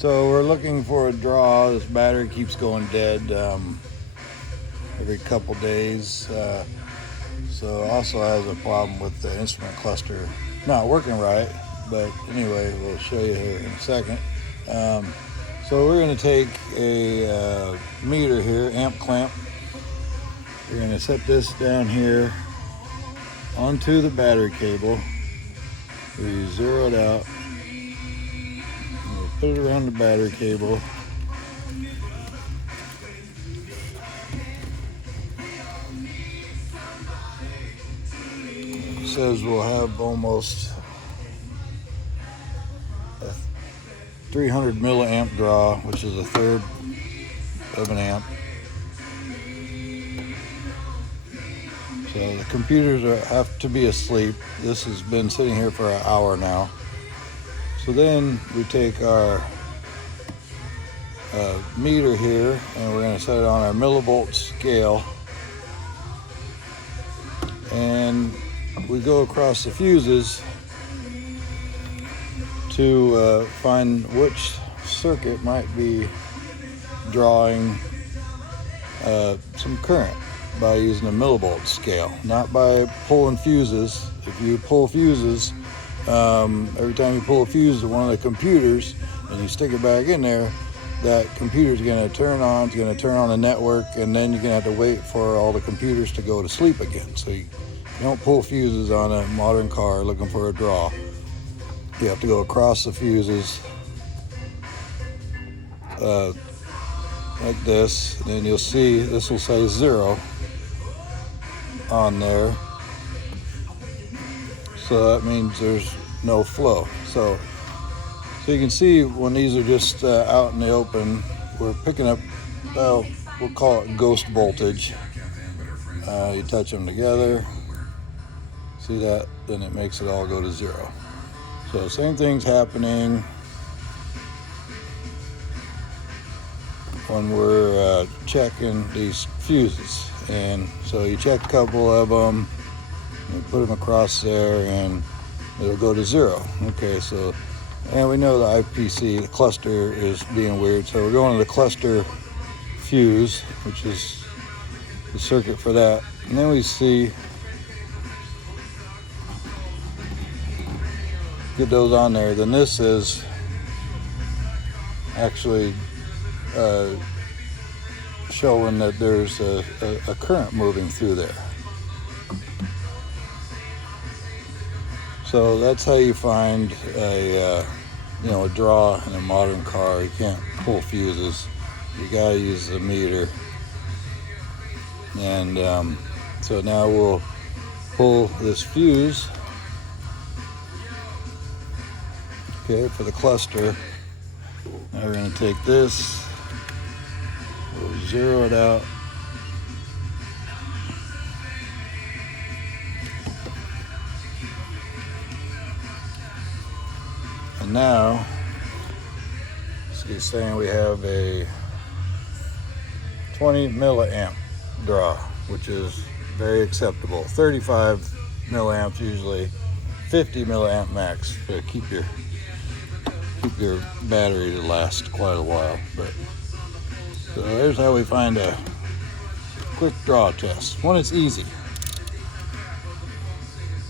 So we're looking for a draw. This battery keeps going dead every couple days. So also has a problem with the instrument cluster not working right. But anyway, we'll show you here in a second. So we're going to take a meter here, amp clamp. We're going to set this down here onto the battery cable. We zero it out. We'll put it around the battery cable. It says we'll have almost a 300 milliamp draw, which is a third of an amp. So the computers have to be asleep. This has been sitting here for an hour now. So then we take our meter here and we're going to set it on our millivolt scale. And we go across the fuses to find which circuit might be drawing some current by using a millivolt scale, not by pulling fuses. If you pull fuses, every time you pull a fuse to one of the computers and you stick it back in there, that computer's going to turn on, it's going to turn on the network, and then you're going to have to wait for all the computers to go to sleep again. So you don't pull fuses on a modern car looking for a draw. You have to go across the fuses like this, and then you'll see this will say 0 on there, so that means there's no flow. So you can see when these are just out in the open, we're picking up, we'll call it ghost voltage. You touch them together, see that, then it makes it all go to 0. So same thing's happening when we're checking these fuses. And so you check a couple of them, you put them across there, and it'll go to 0. Okay, so, and we know the IPC, the cluster, is being weird. So we're going to the cluster fuse, which is the circuit for that. And then we see, get those on there. Then this is actually showing that there's a current moving through there. So that's how you find a draw in a modern car. You can't pull fuses. You gotta use the meter. And so now we'll pull this fuse, okay, for the cluster. Now we're going to take this, we'll zero it out. And now, so he's saying we have a 20 milliamp draw, which is very acceptable. 35 milliamps usually, 50 milliamp max to keep your battery to last quite a while. But so there's how we find a quick draw test. One, it's easy.